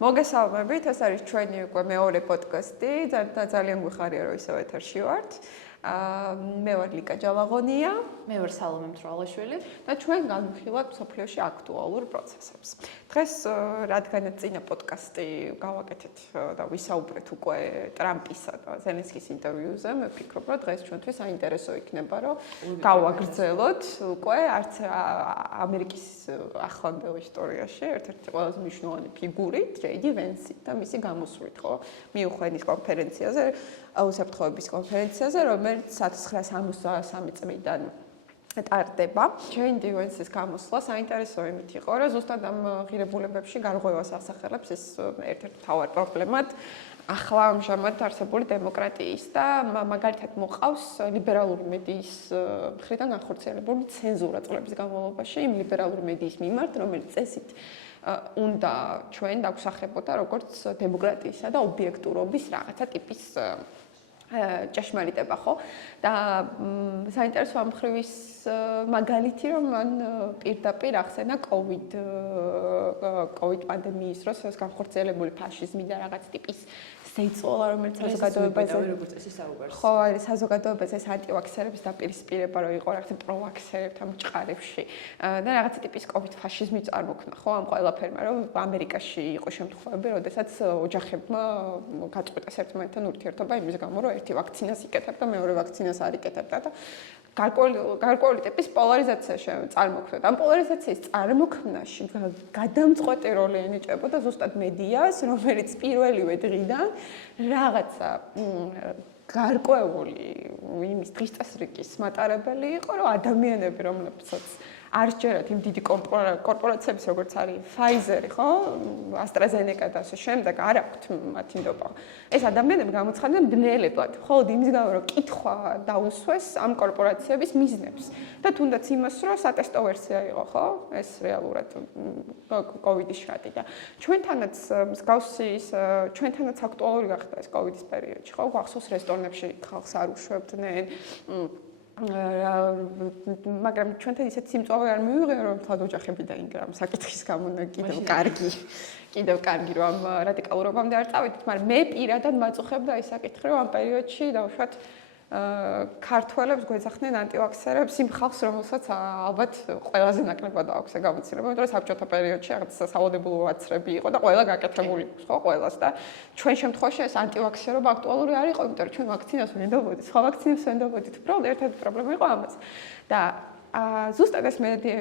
მოგესალმებით, ეს არის ჩვენი უკვე მეორე პოდკასტი. ძალიან გვიხარია, რომ ისევ ეთერში ვართ. მე ვარ ლიკა ჯავაღონია, მე ვარ სალომე მთვრალაშვილი და ჩვენ განვიხილავთ მსოფლიოში აქტუალურ პროცესებს. დღეს რადგანაც წინა პოდკასტი გავაკეთეთ და ვისაუბრეთ უკვე ტრამპისა და ზელენსკის ინტერვიუზე, მე ვფიქრობ, რომ დღეს ჩვენთვის საინტერესო იქნება, რომ გავაგრძელოთ უკვე არც ამერიკის ახლანდელ ისტორიაში ერთ-ერთი ყველაზე მნიშვნელოვანი ფიგური, ჯეიდი ვენსი და მისი გამოსვლით, ხო? მიუხედავად კონფერენციაზე, უსაფრთხოების კონფერენციაზე, რომელიც 1963 წლიდან ტარდება. ჯეიდი ვენსის გამოსვლა საინტერესო იმით იყო, რომ ზუსტად ამ ღირებულებებში გარღვევას ასახელებს ეს ერთ-ერთ მთავარ პრობლემად. ახლა ამჟამად არსებული დემოკრატიის და მაგალითად მოყავს ლიბერალური მედიის მხრიდან განხორციელებული ცენზურა წლების განმავლობაში იმ ლიბერალური მედიის მიმართ, რომელიც წესით უნდა ჩვენ დაგვსახებოდა როგორც დემოკრატიისა და ობიექტურობის რაღაცა ტიპის ჭეშმარიტება, ხო? და საინტერესო ამ ხრივის მაგალითი, რომ მან პირდაპირ ახსენა COVID პანდემიის დროს ეს განხორციელებული ფაშიზმი და რაღაც ტიპის ზეწოლა, რომელიც საზოგადოებაზე როგორც წესი საუბარს. ხო, არის საზოგადოებაზე ეს ანტივაქსერების დაპირისპირება, რომ იყო რაღაც პროვაქსერებთან მჭყარებში და რაღაც ტიპის COVID ფაშიზმი წარმოქმნა, ხო, ამ ყველაფერმა, რომ ამერიკაში იყო შემთხვევები, როდესაც ოჯახებმა გაწყვიტეს ერთმანეთთან ურთიერთობა იმის გამო, რომ ერთი ვაქცინას იკეთებდა, მეორე ვაქცინას არ იკეთებდა და გარკვეული ტიპის პოლარიზაცია წარმოქმნა. ამ პოლარიზაციის წარმოქმნაში გადამწყვეტი როლი ენიჭებოდა ზუსტად მედიას, რომელიც პირველივე დღიდან რაღაცა გარკვეული იმის დღის წესრიგის მატარებელი იყო, რომ ადამიანები, რომლებსაც არ სჯერათ იმ დიდი კორპორაციების, როგორც არის Pfizer, ხო, AstraZeneca და ასე შემდეგ, არ აქვთ მათი ნდობა. ეს ადამიანები გამოცხადდნენ ბნელებად, ხოლო იმის გამო, რომ კითხვა დაუსვეს ამ კორპორაციების მიზნებს და თუნდაც იმას, რომ სატესტო ვერსია იყო, ხო, ეს რეალურად COVID-ის შრატი და ჩვენთანაც მსგავსი ჩვენთანაც აქტუალური გახდა ეს COVID-ის პერიოდში, ხო, გახსოვს რესტორნებში ხალხს არ უშვებდნენ მაგრამ ჩვენთან ისეთ სიმწვავე არ მივიღია, რომ თვად ოჯახები დაინგრა ამ საკითხის გამო კიდევ კარგი რომ ამ რადიკალურობამდე არ წავედით, მაგრამ მე პირადად მაწუხებდა ის საკითხი, რომ ამ პერიოდში დავუშვათ ქართველებს გვეძახდნენ ანტივაქსერებს იმ ხალხს, რომელსაც ალბათ ყველაზე ნაკლებად აქვს ეს გამოცდილება, იმიტომ რომ საბჭოთა პერიოდში რაღაც სავალდებულო ვაცრები იყო და ყველა გაკეთებული იყო, ხო, ყველას და ჩვენ შემთხვევაში ეს ანტივაქსერობა აქტუალური არ იყო, იმიტომ რომ ჩვენ ვაქცინას ვენდობოდით, სხვა ვაქცინებს ვენდობოდით, უბრალოდ ერთ-ერთი პრობლემა იყო ამას. და ზუსტად ეს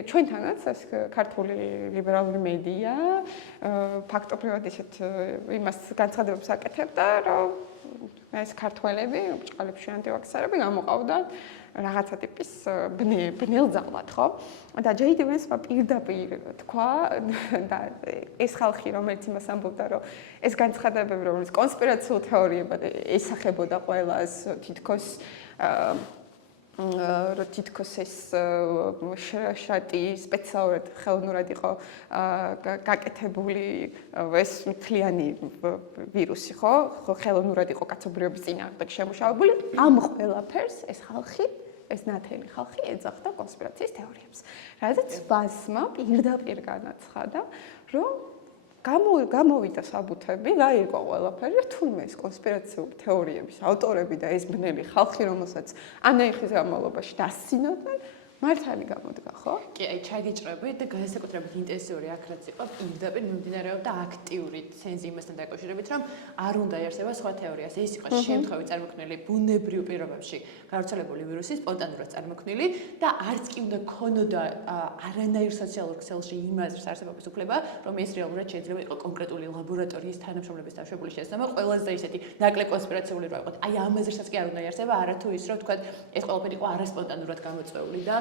ჩვენთანაც ეს ქართული ლიბერალური მედია ფაქტობრივად ისეთ იმას განცხადებებს აკეთებდა, რომ ეს ქართველები, ბრჭყალებში ანტივაქსერები გამოყავდათ რაღაცა ტიპის ბნელძალად, ხო? და ჯეიდი ვენსმა პირდაპირ თქვა და ეს ხალხი, რომელიც იმას ამბობდა, რომ ეს განცხადებები, რომელიც კონსპირაციულ თეორიებად ესახებოდა ყველას, თითქოს ეს შრატი სპეციალურად ხელოვნურად იყო გაკეთებული ეს მთლიანი ვირუსი, ხო? ხელოვნურად იყო კაცობრიობის წინააღმდეგ შემუშავებული. ამ ყველაფერს ეს ხალხი, ეს ნათელი ხალხი ეძახდა კონსპირაციის თეორიებს. რადგან ბაზმა პირდაპირ განაცხადა, რომ გამოვიდა საბუთები, გაირკვა ყველაფერი, თუმცა ეს კონსპირაციული თეორიების ავტორები და ეს ბნელი ხალხი, რომელსაც ანაიხის განმავლობაში დასცინოდნენ, მართალი გამოდგა, ხო? კი, აი ჩაგიჭრებით და განსაკუთრებით ინტენსიური აქ რაც იყო, პირდაპირ მიმდინარეობდა აქტიური ცენზი იმასთან დაკავშირებით, რომ არ უნდა იარსება სხვა თეორიას. ეს იყო შემთხვევით წარმოქმნილი ბუნებრივ პირობებში გავრცელებული ვირუსი, სპონტანურად წარმოქმნილი და არც კი უნდა ქონოდა არანაირ სოციალურ ქსელში იმას არსებობის უფლება, რომ ეს რეალურად შეიძლება იყოს კონკრეტული ლაბორატორიის თანამშრომლების დაშვებული შესაძლებლობა, ყველაზე ისეთი ნაკლებ კონსპირაციული რა იყო. აი ამაზესაც კი არ უნდა იარსება, არათუ ის რომ თქვა ეს ყველაფერი იყო არასპონტანურად გამოწვეული და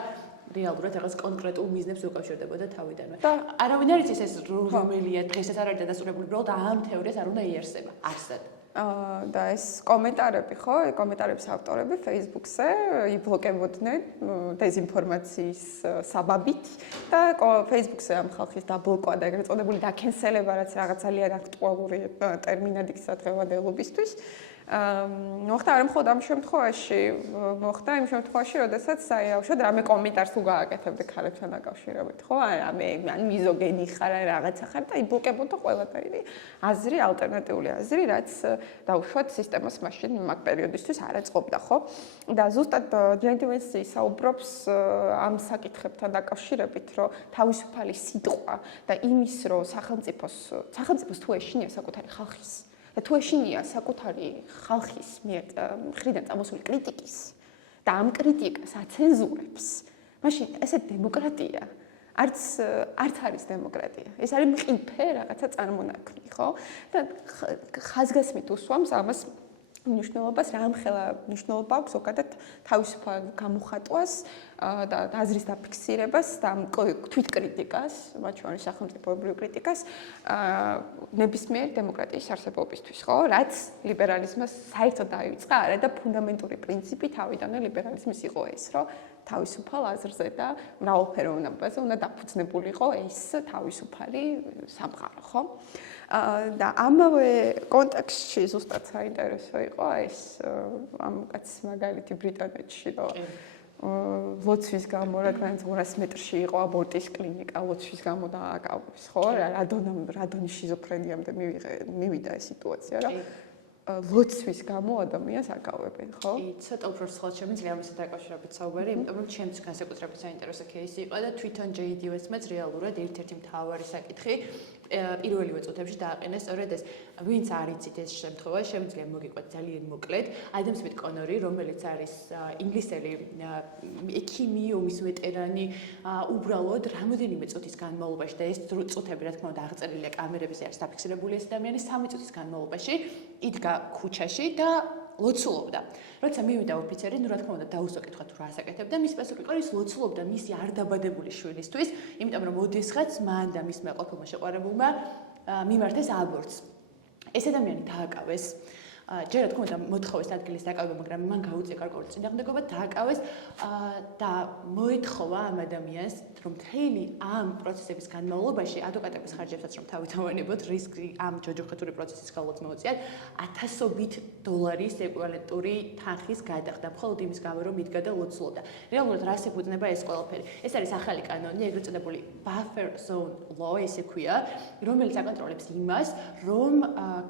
რეალურად რაღაც კონკრეტულ მიზნებს უკავშირდებოდა თავიდანვე. და არავინ არ იცის ეს რომელია დღესაც არ არის დადასტურებული, უბრალოდ ამ თეორიას არ უნდა იარსება. არსად. და ეს კომენტარები, ხო, კომენტარების ავტორები Facebook-ზე იბლოკებოდნენ დეზინფორმაციის საბაბით და Facebook-ზე ამ ხალხის დაბლოკვა და ეგრეთ წოდებული დაკენსელება, რაც რაღაც ძალიან აქტუალური ტერმინად იქცა დღევანდელობისთვის. მოხდა არ მხოლოდ ამ შემთხვევაში, მოხდა იმ შემთხვევაში, როდესაც უშუალოდ რამე კომენტარს თუ გააკეთებდი ქალებთან დაკავშირებით, ხო? ან მიზოგენი ხარ, ან რაღაცა ხარ და იბლოკებოდა ყველაფერი. აზრი, ალტერნატიული აზრი, რაც დაუშვათ სისტემას მაშინ მაგ პერიოდისთვის არ აწყობდა, ხო? და ზუსტად ჯენტილმენი საუბრობს ამ საკითხებთან დაკავშირებით, რომ თავისუფალი სიტყვა და იმის, რომ სახელმწიფოს თუ ეშინია საკუთარი ხალხის და თუ ეშინია საკუთარი ხალხის მხრიდან წამოსული კრიტიკის და ამ კრიტიკას აცენზურებს, მაშინ ესე დემოკრატია არც არის დემოკრატია. ეს არის მყიფე რაღაცა წარმონაქმნი, ხო? და ხაზგასმით უსვამს ამას მნიშვნელობას, რამხელა მნიშვნელობა აქვს ზოგადად თავისუფალ გამოხატვას და აზრის დაფიქსირებას და თვითკრიტიკას, მათ შორის სახელმწიფოებრივ კრიტიკას ნებისმიერ დემოკრატიის არსებობისთვის, ხო? რაც ლიბერალიზმს საერთოდ დაივიწყა, არა და ფუნდამენტური პრინციპი თავიდანვე ლიბერალიზმის იყო ეს, რომ თავისუფალ აზრზე და მრავალფეროვნებაზე უნდა დაფუძნებულიყო ეს თავისუფალი სამყარო, ხო? და ამავე კონტექსტში ზუსტად საინტერესო იყო ეს ამ კაცის მაგალითი ბრიტანეთში, რომ ლოცვის გამო, რადგან 200 მეტრში იყო აბორტის კლინიკა, ლოცვის გამო დააკავეს, ხო? რადონის შიზოფრენიამდე მივიდა ეს სიტუაცია, რომ ლოცვის გამო ადამიანს აკავებენ, ხო? კი, ცოტა უფრო სულ შემიძლია ამასთან დაკავშირებით საუბარი, იმიტომ რომ ჩემთვის განსაკუთრებით საინტერესო кейსი იყო და თვითონ JD Westman-ს რეალურად ერთ-ერთი მთავარი საკითხი პირველივე წუთებში დააყენეს სწორედ ეს, ვინც არ იცით ეს შემთხვევა, შემიძლია მოგიყვეთ ძალიან მოკლედ. ადამ სმით კონორი, რომელიც არის ინგლისელი ექიმი, ომის ვეტერანი, უბრალოდ რამოდენიმე წუთის განმავლობაში და ეს წუთები, რა თქმა უნდა, აღწერილია კამერებზე, არის დაფიქსირებული ეს ადამიანი 3 წუთის განმავლობაში იდგა ქუჩაში და ლოცულობდა. როცა მივიდა ოფიცერი, რა თქმა უნდა, დაუსვა კითხვა თუ რა ასაკეთებდა, მის პასუხი იყო ის ლოცულობდა მისი არ დაბადებული შვილისთვის, იმიტომ რომ ოდესღაც მან და მის მეყოფილმა შეყვარებულმა მიმართეს აბორტს. ეს ადამიანი დააკავეს. ჯერ რა თქმა უნდა მოთხოვეს ადგილის დაკავება, მაგრამ მან გაუწია გარკვეული წინააღმდეგობა, დააკავეს და მოეთხოვა ამ ადამიანს, რომ მთელი ამ პროცესების განმავლობაში ადვოკატების ხარჯებსაც რომ თავიდანვენებოთ, რისკი ამ ჯოჯოხეთური პროცესის გავლაც მოუწიათ, $100,000 ეკვივალენტური თანხის გადახდა, მხოლოდ იმის გამო, რომ იდგა და ლოცულობდა. რეალურად რას ეფუძნება ეს ყველაფერი? ეს არის ახალი კანონი, ეგრეთ წოდებული buffer zone law, ესე ქვია, რომელიც აკონტროლებს იმას, რომ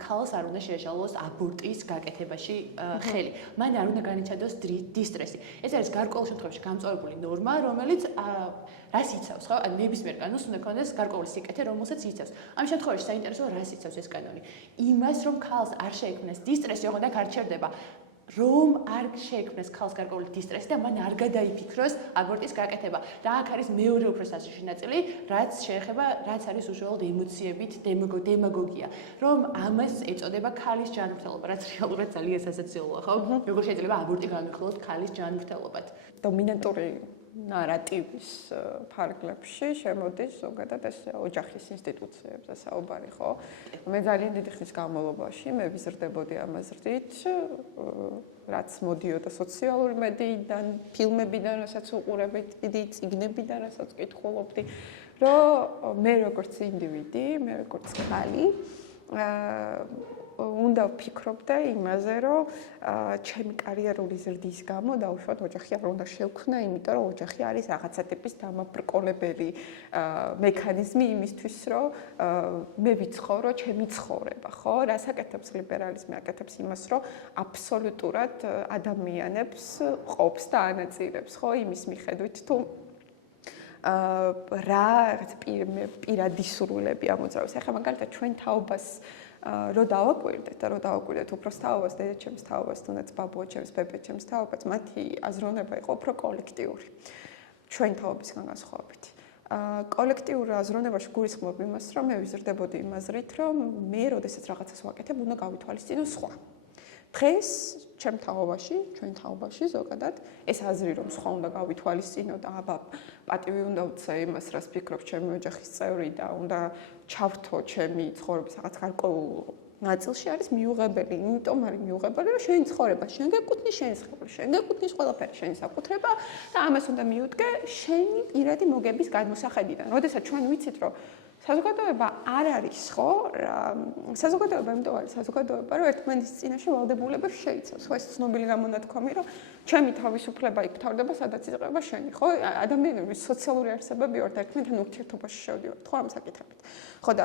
ქალს არ უნდა შეეშალოს აბორტი ის გაკეთებაში ხელი. მან არ უნდა განიცადოს დისტრესი. ეს არის გარკვეულ შემთხვევაში გამწვავებული ნორმა, რომელიც რას იცავს, ხო? ან ნებისმიერ კანონს უნდა ქონდეს გარკვეული სიკეთე, რომელსაც იცავს. ამ შემთხვევაში საინტერესოა, რას იცავს ეს კანონი? იმას, რომ ქალს არ შეექმნეს დისტრესი, ოღონდ არ ჩერდება. რომ არ შეექმნეს ქალს გარკვეული დისტრესი და მან არ გადაიფიქროს აბორტის გაკეთება. და აქ არის მეორე უფრო სასჯელი ნაწილი, რაც შეეხება, რაც არის უშუალოდ ემოციებით დემაგოგია. რომ ამას ეწოდება ქალის ჯანმრთელობა, რაც რეალურად ძალიან სასაცილოა, ხო? როგორ შეიძლება აბორტი განვიხილოთ ქალის ჯანმრთელობად? დომინანტური ნარატივის ფარგლებში შემოდის ზოგადად ეს ოჯახის ინსტიტუციებზე საუბარი, ხო? მე ძალიან დიდი ხნის განმავლობაში მე ვიზრდებოდი ამ აზრით, რაც მოდიოდა სოციალური მედიიდან, ფილმებიდან, რასაც უყურებდი, წიგნებიდან, რასაც კითხულობდი, რომ მე როგორც ინდივიდი, მე როგორც ქალი უნდა ვფიქრობდე იმაზე, რომ ჩემი კარიერული ზრდის გამო დაუშვათ ოჯახი არ უნდა შევქმნა, იმიტომ რომ ოჯახი არის რაღაცა ტიპის დამაბრკოლებელი მექანიზმი იმისთვის, რომ მე ვიცხოვრო ჩემი ცხოვრება, ხო? რას აკეთებს ლიბერალიზმი? აკეთებს იმას, რომ აბსოლუტურად ადამიანებს ყოფს და ანაწილებს, ხო? იმის მიხედვით თუ რა პირადი სურვილები ამოძრავებს. ახლა მაგალითად ჩვენ თაობას რო დავაკვირდეთ და რო დავაკვირდეთ უბრალოდ თაობას, დედაჩემს თაობას, თუნდაც ბაბუაჩემს, ბებიაჩემს თაობას, მათი აზროვნება იყო უფრო კოლექტიური. ჩვენ თაობისგან განსხვავებით. კოლექტიურ აზროვნებაში გულისხმობ იმას, რომ მე ვიზრდებოდი იმ აზრით, რომ მე როდესაც რაღაცას ვაკეთებ, უნდა გავითვალისწინო სხვა. დღეს ჩვენ თაობაში ზოგადად ეს აზრი რომ სხვა უნდა გავითვალისწინო და აბა პატივი უნდა უცე იმას, რას ფიქრობ ჩემი ოჯახის წევრი და უნდა ჩავრთო ჩემი ცხოვრების რაღაც გარკვეულ ნაწილში არის მიუღებელი, იმიტომ არის მიუღებელი, რომ შენი ცხოვრება შენ გეკუთვნის, შენი ცხოვრება შენ გეკუთვნის, ყველაფერი შენი საკუთრება და ამას უნდა მიუდგე შენი პირადი მოგების განმოსახედიდან. როდესაც ჩვენ ვიცით, რომ საზოგადოება არ არის, ხო? საზოგადოება იმიტომ არის საზოგადოება, რომ ერთმანეთის წინაშე ვალდებულებას შეიცავს. ხო, ეს ცნობილი გამონათქვამი, რომ ჩემი თავისუფლება იქ თავდება, სადაც იზრდება შენი, ხო? ადამიანები სოციალური არსებები ვართ, ერთმანეთთან ურთიერთობაში შევდივართ, ხო, ამ საკითხებით. ხო და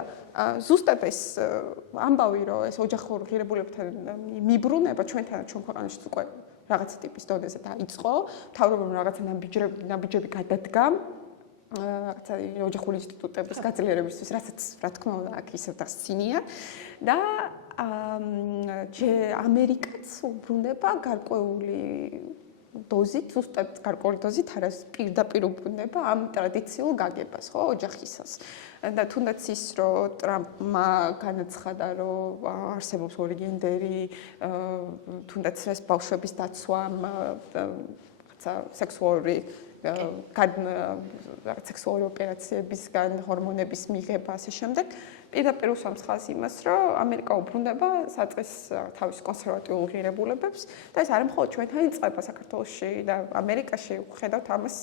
ზუსტად ეს ამბავი, რომ ეს ოჯახურ ღირებულებებთან მიბრუნება ჩვენთან ჩვენ ქვეყანაში უკვე რაღაცა ტიპის დონეზე დაიწყო, მთავრობამ რაღაცა ნაბიჯები გადადგა რაღაცა ოჯახური ინსტიტუტების გაძლიერებისთვის, რასაც რა თქმა უნდა აქ ისევ დასცინია და ამერიკაც უბრუნება გარკვეული დოზით, ზუსტად გარკვეული დოზით არის პირდაპირ უბრუნება ამ ტრადიციულ გაგებას, ხო, ოჯახისას. და თუნდაც ის, რომ ტრამპმა განაცხადა, რომ არსებობს ორი გენდერი, თუნდაც ეს ბავშვების დაცვამ, რაღაცა სექსუალური სექსუალური ოპერაციებისგან, ჰორმონების მიღება, ასე შემდეგ. პირდაპირ უსვამს ხაზს იმას, რომ ამერიკა უბრუნება საწყის თავის კონსერვატიულ ღირებულებებს და ეს არ მხოლოდ ჩვენთან იწყება საქართველოში და ამერიკაში ვხედავთ ამას,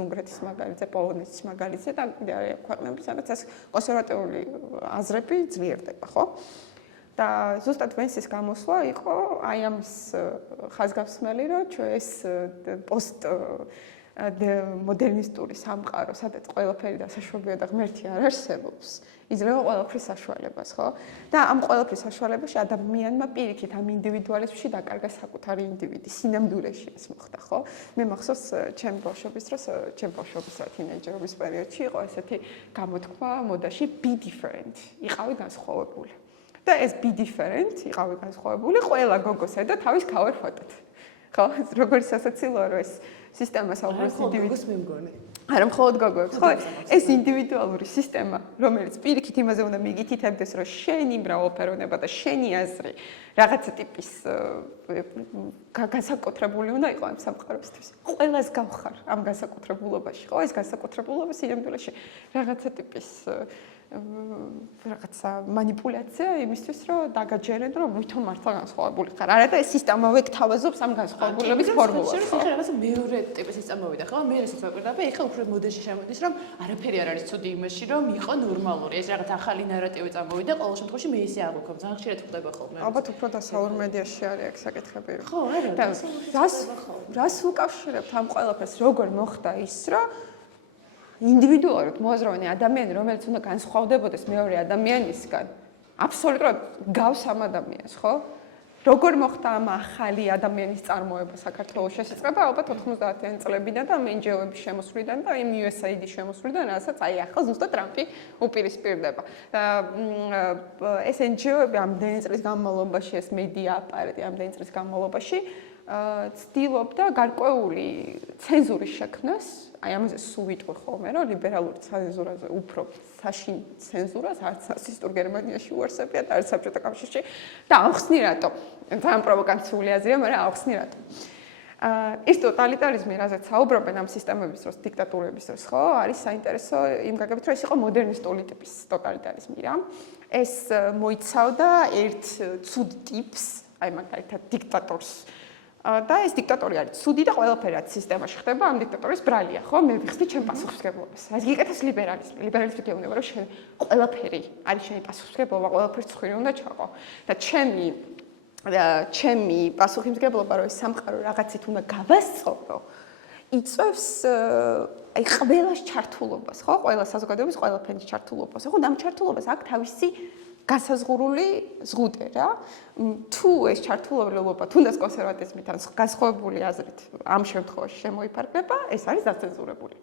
უნგრეთის მაგალითზე, პოლონეთის მაგალითზე და კიდე არის ქვეყნები, სადაც ეს კონსერვატიული აზრები ძლიერდება, ხო? და ზუსტად ვენსის გამოსვლა იყო აი ამ ხაზგასმელი, რომ ჩვენ ეს პოსტ მოდერნისტური სამყარო, სადაც ყველაფერი დასაშვებია და ღმერთი არ არსებობს, იძლევა ყველაფრის საშუალებას, ხო? და ამ ყველაფრის საშუალებაში ადამიანმა პირიქით ამ ინდივიდუალიზმში დაკარგა საკუთარი ინდივიდი, სინამდვილეში ეს მოხდა, ხო? მე მახსოვს ჩემი ბავშვობის დროს, თინეიჯერობის პერიოდში იყო ესეთი გამოთქმა მოდაში be different, იყავი განსხვავებული. და ეს be different, იყავი განსხვავებული, ყველა გოგოს ედა თავის cover ფოტოთ. ხო, როგორც სასაცილოა, რომ ეს სისტემა საუბრობს ინდივიდუალს მე მგონი. არა მხოლოდ გოგოებს, ხო? ეს ინდივიდუალური სისტემა, რომელიც პირიქით იმაზე უნდა მიგითითებდეს, რომ შენი მრავალფეროვნება და შენი აზრი რაღაცა ტიპის განსაკუთრებული უნდა იყოს ამ სამყაროსთვის. ყველას გავხარ ამ განსაკუთრებულობაში, ხო? ეს განსაკუთრებულობა სინამდვილეში რაღაცა ტიპის რაღაცა манипуляция იმისთვის, რომ დაგაჯერენ, რომ ვითომ მართლა განსხვავებული ხარ. არა და ეს სისტემავე გთავაზობს ამ განსხვავებულების ფორმულას. შეიძლება რაღაცა მეორე ტიპის სისტემა ვიდა, ხო? მე რასაც ვაკვირდები, ეხლა უფრო მოდეში შემოდის, რომ არაფერი არ არის ცუდი იმაში, რომ იყო ნორმალური. ეს რაღაც ახალი ნარატივი წამოვიდა, ყოველ შემთხვევაში მე ისე არ ვქო, ძალიან ხშირად ხდება ხოლმე. ალბათ უფრო დასავლურ მედიაში არის აქ საკითხები. ხო, არა. და რას უკავშირებთ ამ ყველაფერს, როგორ მოხდა ის, რომ ინდივიდუალურად მოაზროვნე ადამიანი, რომელიც უნდა განსხვავდებოდეს მეორე ადამიანისგან, აბსოლუტურად გავს ამ ადამიანს, ხო? როგორ მოხდა ამ ახალი ადამიანის წარმოება საქართველოს შესაძლება, ალბათ 90-იან წლებიდან და ამ NGO-ების შემოსვლიდან და იმ USAID-ის შემოსვლიდან, რასაც აი ახლა ზუსტად ტრამპი უპირისპირდება. ეს NGO-ები ამდენი წლის განმავლობაში, ეს მედია აპარატი ამდენი წლის განმავლობაში ცდილობდა გარკვეული ცენზურის შექმნას, აი ამაზე სულ ვიტყვი ხოლმე, რომ ლიბერალური ცენზურაზე უფრო საშინ ცენზურას არც ნაცისტურ გერმანიაში უარსებია და არც საბჭოთა კავშირში და ახსნი რატო. ძალიან პროვოკაციული აზრია, მაგრამ ახსნი რატო. ეს ტოტალიტარიზმი, რაზეც საუბრობენ ამ სისტემების დროს, დიქტატურების დროს, ხო, არის საინტერესო იმ გაგებით, რომ ეს იყო მოდერნისტული ტიპის ტოტალიტარიზმი რა. ეს მოიცავდა ერთ ცუდ ტიპს, აი მაგალითად დიქტატორს. და ეს დიქტატორი არის ცუდი და ყველაფერი რაც სისტემაში ხდება ამ დიქტატორის ბრალია, ხო? მე ვიხსნი ჩემ პასუხისმგებლობას. აი იგივე ლიბერალიზმი. ლიბერალიზმი გეუბნება, რომ შენ ყველაფერი არის შენი პასუხისმგებლობა, ყველაფერს ცხვირი უნდა ჩაყო. და ჩემი პასუხისმგებლობა, რომ ეს სამყარო რაღაცით უნდა გავასწორო, იწევს აი ყველას ჩართულობას, ხო? ყველა საზოგადოების ყველაფერის ჩართულობას. ხო, და ამ ჩართულობას აქვს თავისი განსაზღვრული ზღუდე რა. თუ ეს ჩართულობა თუნდაც კონსერვატიზმიდან განსხვავებული აზრით ამ შემთხვევაში შემოიფარგლება, ეს არის დაცენზურებული.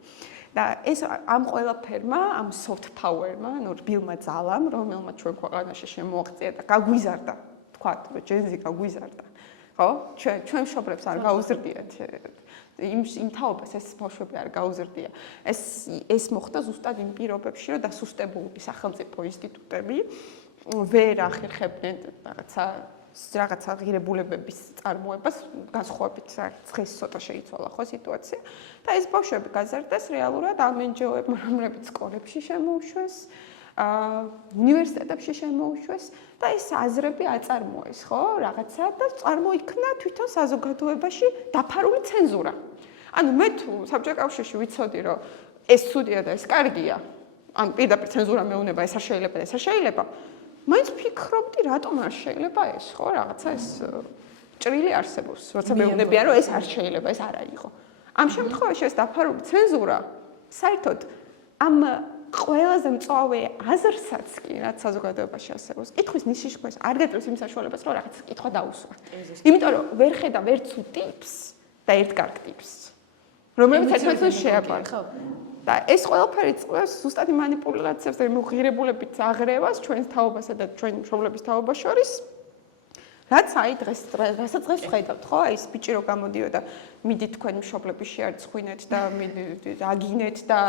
და ეს ამ ყველაფერმა, ამ soft power-მა, ანუ რბილმა ძალამ, რომელმაც ჩვენ ქვეყანაში შემოაღწია და გაგვიზარდა, თქვათ, რომ ჯენზი გაგვიზარდა. ხო? ჩვენ მშობლებს არ გაუზრდიათ. იმ თაობას ეს ბავშვები არ გაუზრდია. ეს მოხდა ზუსტად იმ პირობებში, რომ დასუსტებული სახელმწიფო ინსტიტუტები ვერ ახერხებდნენ რაღაცა ღირებულებების წარმოებას, განსხვავებით დღეს ცოტა შეიცვალა ხო სიტუაცია და ეს ბავშვები გაზარდეს რეალურად ამ NGO-ებმა, რომლებიც სკოლებში შემოუშვეს, უნივერსიტეტებში შემოუშვეს და ეს აზრები აწარმოეს, ხო, რაღაცა და წარმოიქმნა თვითონ საზოგადოებაში დაფარული ცენზურა. ანუ მე თუ საბჭოთა კავშირში ვიცოდი, რომ ეს ცუდია და ეს კარგია, ან პირდაპირ ცენზურა მეუნება, ეს არ შეიძლება და ეს არ შეიძლება. მაინც ფიქრობდი, რატომ არ შეიძლება ეს, ხო, რაღაცა ეს ჭრილი არსებობს, როცა მეუნებიან, რომ ეს არ შეიძლება, ეს არ აიღო. ამ შემთხვევაში ეს დაფარული ცენზურა საერთოდ ამ ყველაზე მწვავე აზრსაც კი, რაც საზოგადოებაში არსებობს, კითხვის ნიშნის ქვეშ არ გეტყვის იმ საშუალებას, რომ რაღაც კითხვა დაუსვა. იმიტომ რომ ვერ ხედავ ერთ თუ ტიპს და ერთ კარგ ტიპს, რომელიც ერთმანეთს შეაბარა. და ეს ყველაფერი წვევს ზუსტად მანიპულაციებს და მიღირებულებით აღრევას ჩვენს თაობასა და ჩვენ მშობლების თაობას შორის. რაც აი რასაც დღეს ვხედავთ, ხო? აი ეს ბიჭი რო გამოდიოდა, მიდი თქვენ მშობლები შეარცხვინეთ და აგინეთ და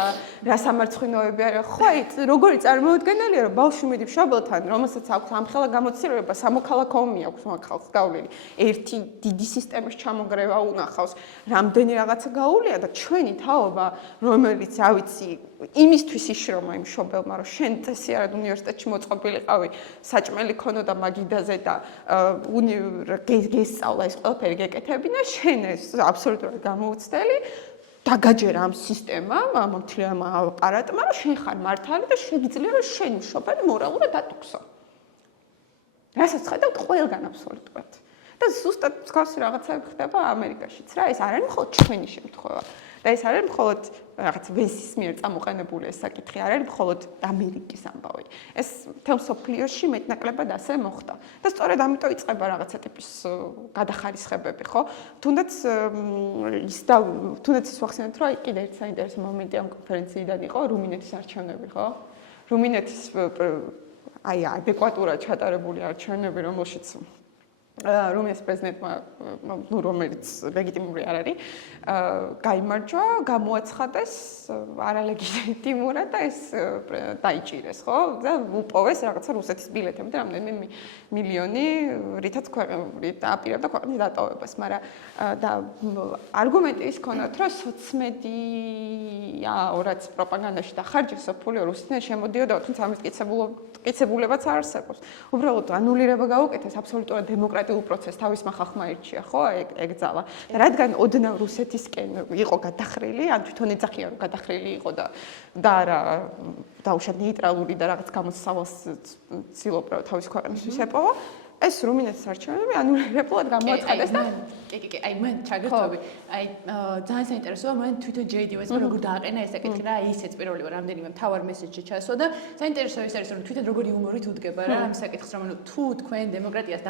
რა სამარცხვინოები არა. ხო, აი როგორი წარმოუდგენელია, რომ ბავშვი მიდი მშობელთან, რომელსაც აქვს ამხელა გამოცდილება, სამოქალაქო ომი აქვს მაგ ხალხს გავლილი. ერთი დიდი სისტემის ჩამოგრევა უნახავს, რამდენი რაღაცა გაუვლია და ჩვენი თაობა, რომელიც, რა ვიცი, იმისთვის იშრომა იმ მშობელმა, რომ შენ წესიარად უნივერსიტეტში მოწყობილიყავი, საჭმელი ქონოდა მაგიდაზე და გესწავლა ეს ყველაფერი გეკეთებინა, შენ ეს აბსოლუტურად გამოუცდელი დაგაჯერა ამ სისტემამ, ამ მთლიანმა აპარატმა, რომ შენ ხარ მართალი და შეგიძლია რომ შენი მშობელი მორალურად ატუქსო. რასაც ხედავთ ყველგან აბსოლუტურად. და ზუსტად მსგავსი რაღაცები ხდება ამერიკაშიც რა, ეს არ არის მხოლოდ ჩვენი შემთხვევა. და ეს არ არის მხოლოდ რაღაც ვესის მიერ წამოყენებული ეს საკითხი, არ არის მხოლოდ ამერიკის ამბავი. ეს მთელ მსოფლიოში მეტნაკლებად ასე მოხდა. და სწორედ ამიტომ იწყება რაღაცა ტიპის გადახარისხებები, ხო? თუნდაც ის ვახსენეთ, რომ კიდე ერთ საინტერესო მომენტი ამ კონფერენციიდან იყო რუმინეთის არჩევნები, ხო? რუმინეთის აი ადეკვატურად ჩატარებული არჩევნები, რომელშიც რუმინეთის პრეზიდენტმა, რომელიც ლეგიტიმური არ არის, გაიმარჯვა, გამოაცხადეს არალეგიტიმურად და ეს დაიჭირეს, ხო? და უპოვეს რაღაცა რუსეთის ბილეთები და რამდენიმე მილიონი, რითაც აპირებდა ქვეყნის დატოვებას, მაგრამ და არგუმენტი ის ქონდათ, რომ სოცმედია, რაც პროპაგანდაში დახარჯეს, სოფლიო რუსეთიდან შემოდიოდა, თუმცა ამის მტკიცებულებაც არ არსებობს. უბრალოდ ანულირება გაუკეთეს აბსოლუტურად დემოკრატიულ პროცესს თავისმა ხალხმა ირჩია, ხო, ეკძალა. და რადგან ოდნავ რუსეთისკენ იყო გადახრილი, ან თვითონ ეძახიან, რომ გადახრილი იყო და არა დაუშვათ ნეიტრალური და რაღაც გამოსავალს ცდილობდა თავის ქვეყნისთვის ეპოვა. ეს რუმინეთის არჩევნები ანულირებულად გამოაცხადეს და კი, აი მან ჩაგერთობი. აი ძალიან საინტერესოა, მან თვითონ JD Vance-მა როგორ დააყენა ეს საკითხი რა, ისეც პირველი ვარ რამდენიმე მთავარ მესეჯში ჩასვა და საინტერესო ის არის, რომ თვითონ როგორი ჰუმორით უდგება რა ამ საკითხს, რომ თუ თქვენ დემოკრატიას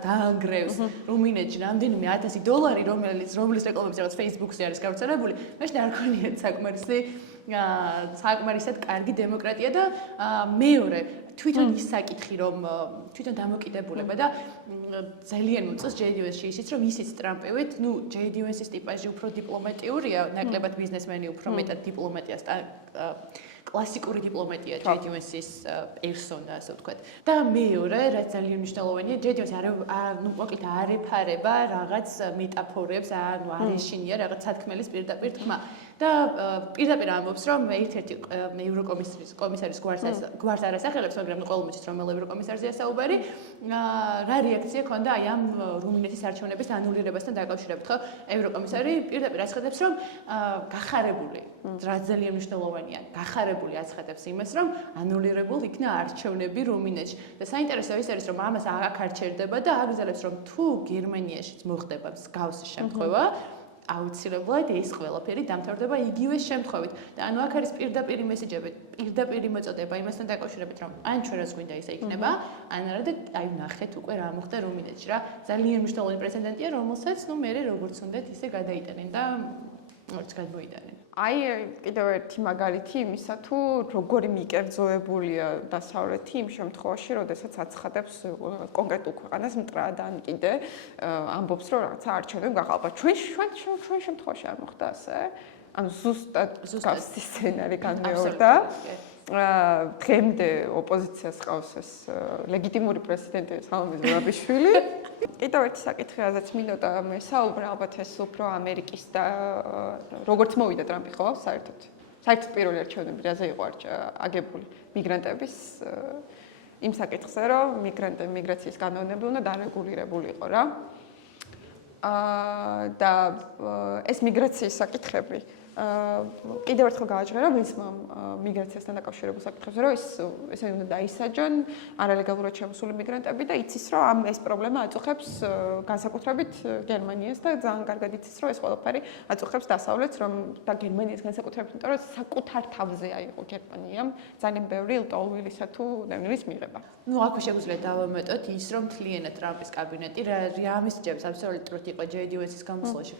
დაანგრევს რუმინეთში რამდენიმე $1000, რომლის რეკლამებიც რაღაც Facebook-ზე არის გავრცელებული, მაშინ არ გქონიათ საკმარისად კარგი დემოკრატია და მეორე თვითონ ის საკითხი, რომ თვითონ დამოკიდებულება და ძალიან მოწონს JD Vance-ში ისიც, რომ ისიც ტრამპივით, JD Vance-ის ტიპაჟი უფრო დიპლომატიურია, ნაკლებად ბიზნესმენი, უფრო მეტად დიპლომატიას კლასიკური დიპლომატია JD Vance-ის პერსონა, ასე ვთქვათ. და მეორე, რაც ძალიან მნიშვნელოვანია, JD Vance მოკლედ არ ეფარება რაღაც მეტაფორებს, არ ეშინია რაღაც სათქმელის პირდაპირ თქმა. და პირდაპირ ამბობს, რომ ერთ-ერთი ევროკომისარის გვარს არ ასახელებს, მაგრამ ყველმოდის რომ ევროკომისარზეა საუბარი, რა რეაქცია ქონდა აი ამ რუმინეთის არჩევნების ანულირებასთან დაკავშირებით, ხო? ევროკომისარი პირდაპირ აცხადებს, რომ გახარებული, რაც ძალიან მნიშვნელოვანია, გახარებული აცხადებს იმას, რომ ანულირებულ იქნა არჩევნები რუმინეთში. და საინტერესო ის არის, რომ ამას აქ არ ჩერდება და აგრძელებს, რომ თუ გერმანიაშიც მოხდება მსგავსი შემთხვევა, აუცილებლად ეს ყველაფერი დამთავრდება იგივე შემთხვევით. და ანუ აქ არის პირდაპირი მესეჯები, პირდაპირი მოწოდება იმასთან დაკავშირებით, რომ ან ჩვენ რაც გვინდა ისე იქნება, ან არა და აი ნახეთ უკვე რა მოხდა რუმინეთში რა. ძალიან მნიშვნელოვანი პრეცედენტია, რომელსაც მე როგორც უნდათ ისე გადაიტანენ და როგორც გადმოიტანენ. აი კიდევ ერთი მაგალითი იმისა, თუ როგორი მიკერძოებულია დასავლეთი იმ შემთხვევაში, როდესაც აცხადებს კონკრეტულ ქვეყანას მტრად ან კიდე ამბობს, რომ რაღაცა არჩევნები გახალვა. ჩვენ შემთხვევაში არ მოხდა ასე. ანუ ზუსტად გავსი სცენარი განმეორდა. დღემდე ოპოზიციას ყავს ეს ლეგიტიმური პრეზიდენტი სალომე ზურაბიშვილი. კიდევ ერთი საკითხი, რაზეც მინდოდა მესაუბრა, ალბათ ეს უფრო ამერიკის და როგორც მოვიდა ტრამპი, ხო, საერთოდ პირველი არჩევნები რაზე იყო აგებული მიგრანტების იმ საკითხზე, რომ მიგრაციის კანონები უნდა დარეგულირებული იყო რა. და ეს მიგრაციის საკითხები კიდევ ერთხელ გააჟღერა ვინცმა მიგრაციასთან დაკავშირებულ საკითხებზე, რომ ესე უნდა დაისაჯონ არალეგალურად შემოსული მიგრანტები და იცის, რომ ეს პრობლემა აწუხებს განსაკუთრებით გერმანიას და ძალიან კარგად იცის, რომ ეს ყველაფერი აწუხებს დასავლეთს, რომ და გერმანიას განსაკუთრებით, იმიტომ რომ საკუთარ თავზე აიღო გერმანიამ ძალიან ბევრი ლტოლვილისა თუ ნევნილის მიღება. ნუ აქვე შეგვიძლია დავამეტოთ ის, რომ მთლიანად ტრამპის კაბინეტი რამის ჯებს აბსოლუტურად იყო JD Vance-ის გამოსვლაში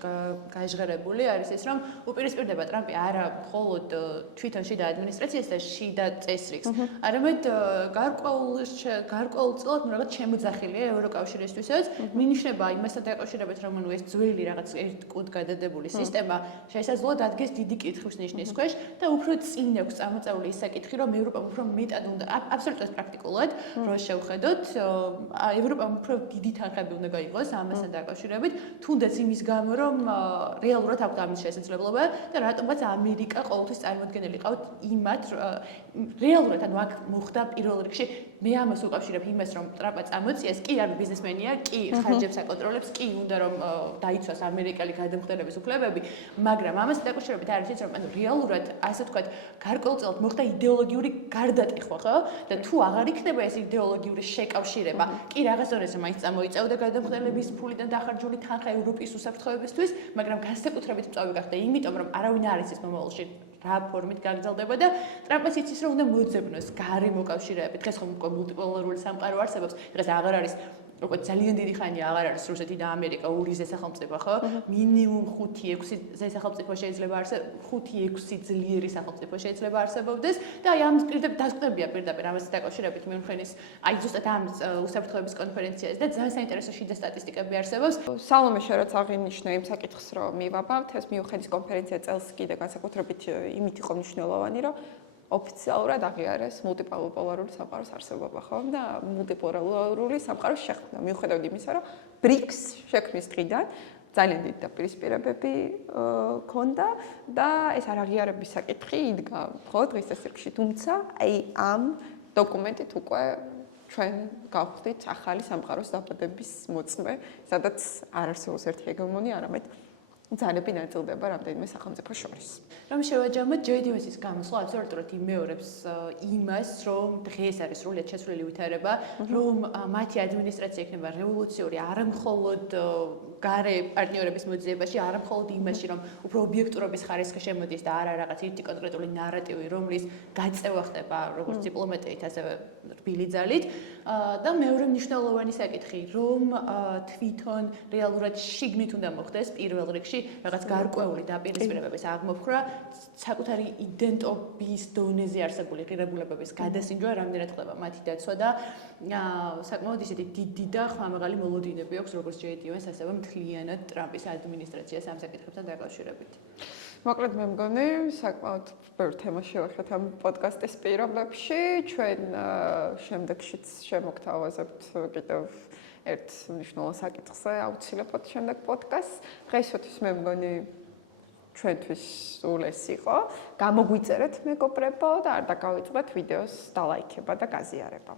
გაჟღერებული არის ის, რომ უპირისპირდება ტრამპი არა მხოლოდ თვითონ შიდა ადმინისტრაციას და შიდა წესრიგს, არამედ გარკვეულწილად რაღაც შემოძახილია ევროკავშირისთვისაც, მინიშნება იმასთან დაკავშირებით, რომ ეს ძველი რაღაც ერთკუთ გადადებული სისტემა შესაძლოა დადგეს დიდი კითხვის ნიშნის ქვეშ და უფრო წინ აქვს წამოწეული ის საკითხი, რომ ევროპამ უფრო მეტად უნდა აბსოლუტურად პრაქტიკულად რო შევხედოთ, ევროპამ უფრო დიდი თანხები უნდა გაიღოს ამასთან დაკავშირებით, თუნდაც იმის გამო, რომ რეალურად აქვს ამის შესაძლებლობა და რატომაც ამერიკა ყოველთვის წარმოადგენელი ყავთ იმათ რეალურად ანუ აქ მოხდა პირველ რიგში მე ამას უკავშირებ იმას რომ ტრამპა წამოწიეს კი არ ბიზნესმენია კი ხარჯებს აკონტროლებს კი უნდა რომ დაიცვას ამერიკელი გადამხდელების უფლებები მაგრამ ამასთან დაკავშირებით არის ის რომ ანუ რეალურად ასე ვთქვათ გარკვეულწილად მოხდა იდეოლოგიური გარდატეხვა ხო და თუ აღარ იქნება ეს იდეოლოგიური შეკავშირება კი რაღაც დონეზე მაინც წამოიწევდა გადამხდელების ფულიდან დახარჯული თანხა ევროპის უსაფრთხოებისთვის მაგრამ განსაკუთრებით მწვავე გახდა იმიტომ რომ არავინ არ იცის მომავალში რა ფორმით გაგრძელდება და ტრამპის იცის რომ უნდა მოძებნოს გარე მოკავშირეები დღეს ხომ მულტიპოლარული სამყარო არსებობს დღეს აღარ არის როგორც ძალიან დიდი ხანია აღარ არის რუსეთი და ამერიკა ორი ზესახელმწიფო ხო მინიმუმ 5-6 ზესახელმწიფო შეიძლება არსებობს 5-6 ძლიერი სახელმწიფო შეიძლება არსებობდეს და აი ამ დასკვნებია პირდაპირ ამასთან დაკავშირებით მიუნხენის აი ზუსტად ამ უსაფრთხოების კონფერენციაზე და ძალიან საინტერესო შიდა სტატისტიკები არსებობს სალომე შერაც აღინიშნა იმ საკითხს რომ მივაბავთ ეს მიუნხენის კონფერენცია წელს კიდე განსაკუთრებით იმით იყო მნიშვნელოვანი რომ ოფიციალურად აღიარეს მულტიპოლარული სამყაროს არსებობა, ხო? და მულტიპოლარული სამყაროს შექმნა. მიუხედავად იმისა, რომ BRICS შექმნის დღიდან ძალიან დიდი დაპირისპირებები ქონდა და ეს არაღიარების საკითხი იდგა, ხო, დღის წესრიგში, თუმცა აი ამ დოკუმენტით უკვე ჩვენ გავხდით ახალი სამყაროს დაბადების მოწმე, სადაც არ არსებობს ერთი ჰეგემონია, არამედ ძალები ნაწილდება რამდენიმე სახელმწიფო შორის. რომ შევაჯამოთ JD Vance-ის გამოსვლა აბსოლუტურად იმეორებს იმას, რომ დღეს არის სრულიად შეცვლილი ვითარება, რომ მათი ადმინისტრაცია იქნება რევოლუციური არა მხოლოდ გარე პარტნიორების მოძიებაში, არა მხოლოდ იმაში, რომ უფრო ობიექტურობის ხარისხი შემოდის და არა რაღაც ერთი კონკრეტული ნარატივი, რომლის გაწევა ხდება როგორც დიპლომატიით, ასევე რბილი ძალით. და მეორე მნიშვნელოვანი საკითხი, რომ თვითონ რეალურად შიგნით უნდა მოხდეს პირველ რიგში რაღაც გარკვეული დაპირისპირებების აღმოფხვრა, საკუთარი იდენტობის დონეზე არსებული ღირებულებების გადასინჯვა, რამდენად ხდება მათი დაცვა და საკმაოდ ისეთი დიდი და ხმამაღალი მოლოდინები აქვს როგორც JD Vance, ასევე მთლიანად ტრამპის ადმინისტრაციას ამ საკითხებთან დაკავშირებით. მოკლედ მე მგონი, საკმაოდ ბევრ თემას შევეხეთ ამ პოდკასტის პირობებში. ჩვენ შემდეგშიც შემოგთავაზებთ კიდევ ერთ მნიშვნელოვან საკითხზე აუცილებლად შემდეგ პოდკასტს. დღეისათვის მე მგონი ჩვენთვის სულ ეს იყო. გამოგვიწერეთ მეგობრებო და არ დაგავიწყდეთ ვიდეოს დალაიქება და გაზიარება.